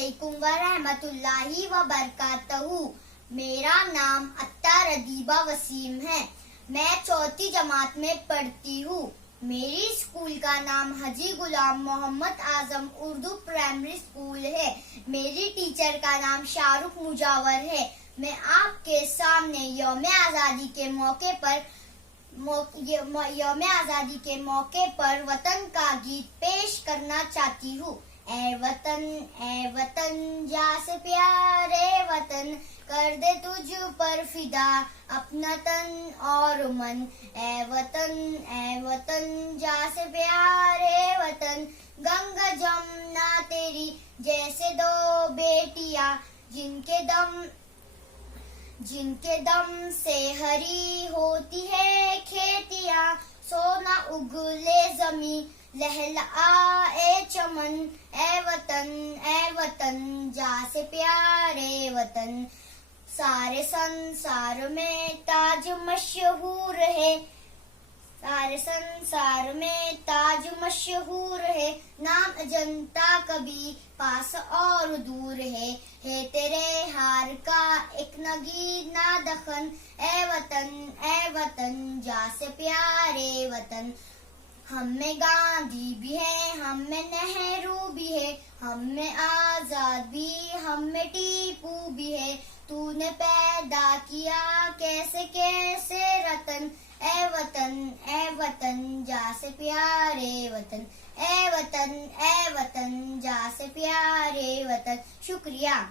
अस्सलामुअलैकुम व रहमतुल्लाहि व बरकातहू। मेरा नाम अत्तार अदीबा वसीम है। मैं चौथी जमात में पढ़ती हूँ। मेरी स्कूल का नाम हाजी गुलाम मोहम्मद आजम उर्दू प्राइमरी स्कूल है। मेरी टीचर का नाम शाहरुख मुजावर है। मैं आपके सामने यौम आजादी के मौके पर वतन का गीत पेश करना चाहती हूँ। ए वतन जा से प्यारे वतन, कर दे तुझ पर फिदा अपना तन और मन। ए वतन जा से प्यारे वतन, गंगा जमुना तेरी जैसे दो बेटियां, जिनके दम से हरी होती है खेतियां। सोना उगले जमी लहलआए चमन, ए वतन जा से प्यारे वतन। सारे संसार में ताज मशहूर है, सारे संसार में ताज मशहूर है। नाम अजंता कभी पास और दूर है तेरे हार का एक नगीना दखन। ए वतन जा से प्यारे वतन। हम में गांधी भी है, हम में नेहरू भी है, हम में आजाद भी, हम में टीपू भी है। तूने पैदा किया कैसे कैसे रतन। ए वतन जा से प्यारे वतन। ए वतन जा से प्यारे वतन। शुक्रिया।